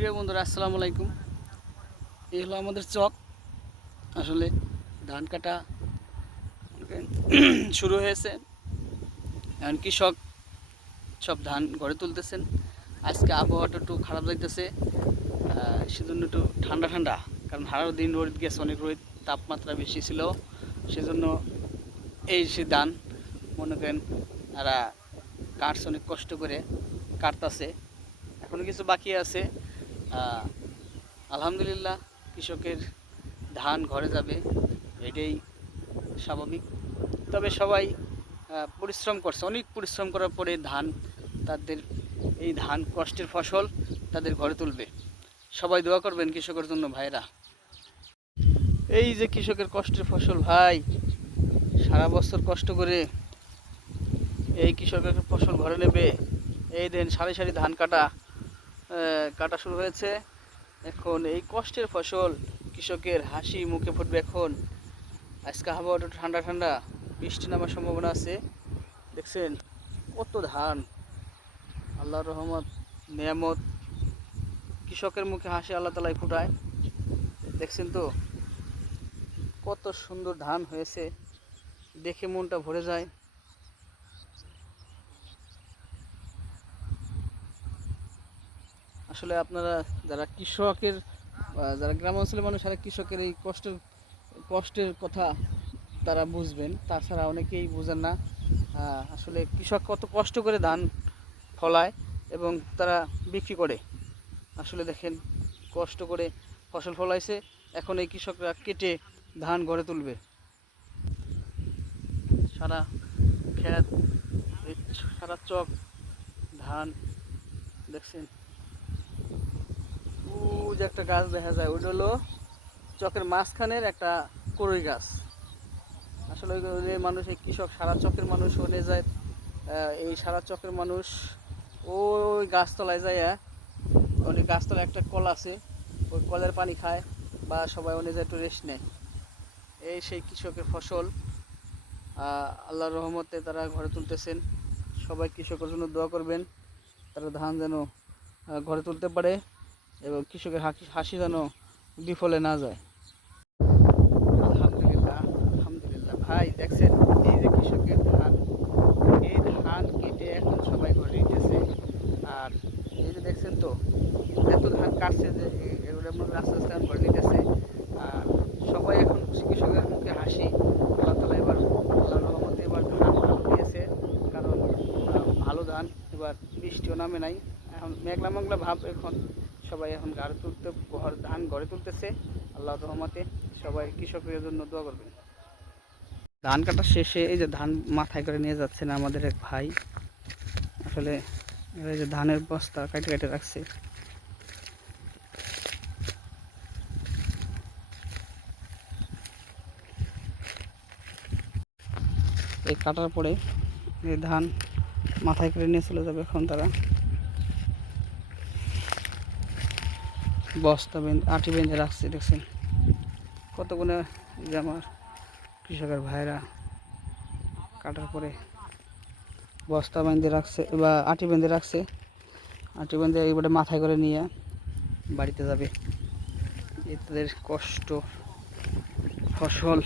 প্রিয় বন্ধুরা, আসসালামু আলাইকুম। এই হলো আমাদের চক। আসলে ধান কাটা শুরু হয়েছে। এখন কৃষক সব ধান ঘরে তুলতেছেন। আজকে আবহাওয়াটা একটু খারাপ লাগতেছে। সেজন্য একটু ঠান্ডা ঠান্ডা। কারণ হারার দিন রোদ গেছে, অনেক রোদ, তাপমাত্রা বেশি ছিল। সেজন্য এই সে ধান, মনে করেন, তারা কাটছে, অনেক কষ্ট করে কাটতাছে। এখনও কিছু বাকি আছে। আলহামদুলিল্লাহ, কৃষকের ধান ঘরে যাবে, এটাই স্বাভাবিক। তবে সবাই পরিশ্রম করছে, অনেক পরিশ্রম করার পরে ধান, তাদের এই ধান কষ্টের ফসল তাদের ঘরে তুলবে। সবাই দোয়া করবেন কৃষকের জন্য, ভাইরা। এই যে কৃষকের কষ্টের ফসল, ভাই, সারা বছর কষ্ট করে এই কৃষকের ফসল ঘরে নেবে। এই দিন সারি সারি ধান কাটা। কাটা শুরু হয়েছে। এখন এই কষ্টের ফসল, কৃষকের হাসি মুখে ফুটবে এখন। আজকে আবহাওয়াটা ঠান্ডা ঠান্ডা, বৃষ্টি নামার সম্ভাবনা আছে। দেখছেন কত ধান। আল্লাহর রহমত, নিয়ামত, কৃষকের মুখে হাসি আল্লাহ তালাই ফুটায়। দেখছেন তো কত সুন্দর ধান হয়েছে। দেখে মনটা ভরে যায়। আসলে আপনারা যারা কৃষকের যারা গ্রাম অঞ্চলের মানুষ যারা কৃষকের এই কষ্টের কষ্টের কথা তারা বুঝবেন। তাছাড়া অনেকেই বুঝেন না আসলে কৃষক কত কষ্ট করে ধান ফলায় এবং তারা বিক্রি করে। আসলে দেখেন, কষ্ট করে ফসল ফলাইছে, এখন এই কৃষকরা কেটে ধান ঘরে তুলবে। সারা এই সারা চক ধান, দেখছেন? যে একটা গাছ দেখা যায়। ওইটা হলো চকের মাঝখানের একটা করই গাছ। আসলে ওই মানুষ, এই কৃষক সারা চকের মানুষ ওনে যায়। এই সারা চকের মানুষ ওই গাছতলায় যায় ওই গাছতলায় একটা কল আছে। ওই কলের পানি খায় বা সবাই যায় একটু রেস্ট নেয়। এই সেই কৃষকের ফসল। আল্লাহর রহমতে তারা ঘরে তুলতেছেন। সবাই কৃষকের জন্য দোয়া করবেন। তারা ধান যেন ঘরে তুলতে পারে। এবং কৃষকের হাসি হাসি যেন বিফলে না যায়। আলহামদুলিল্লাহ আলহামদুলিল্লাহ। ভাই, দেখছেন, এই যে কৃষকের ধান, এই ধান কেটে এখন সবাই ঘরে নিতেছে আর এই যে দেখছেন তো, এত ধান কাটছে যে এগুলো মনে আস্তে আস্তে ঘরে নিতেছে আর সবাই এখন কৃষকের মুখে হাসি। আল্লাহ তালা এবার আল্লাহ রহমতে এবার ধান ভালো দিয়েছে। কারণ ভালো ধান, এবার বৃষ্টিও নামে নাই। এখন মেঘলা মেঘলা ভাব এখন সবাই এখন ঘরে তুলতে, ঘর, ধান ঘরে তুলতেছে। আল্লাহর রহমতে সবাই কৃষকের জন্য দোয়া করবেন। ধান কাটা শেষে এই যে ধান মাথায় করে নিয়ে যাচ্ছেন আমাদের এক ভাই। আসলে এই যে ধানের বস্তা কেটে কেটে রাখছে। এই কাটার পরে এই ধান মাথায় করে নিয়ে চলে যাবে এখন তারা। বস্তা বেঁধে, আটি বেঁধে রাখছে, দেখছেন? কত গুণে যে আমার কৃষকের ভাইরা কাটার পরে বস্তা বেঁধে রাখছে, বা আটি বেঁধে রাখছে, আটি বেঁধে এইবারে মাথায় করে নিয়ে বাড়িতে যাবে। এই তাদের কষ্ট, ফসল।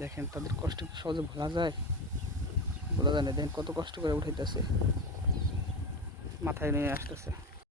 দেখেন তাদের কষ্ট সহজে ভোলা যায়? বলা যায় না দেখেন কত কষ্ট করে উঠাইতেছে। মাথায় নিয়ে আসতেছে।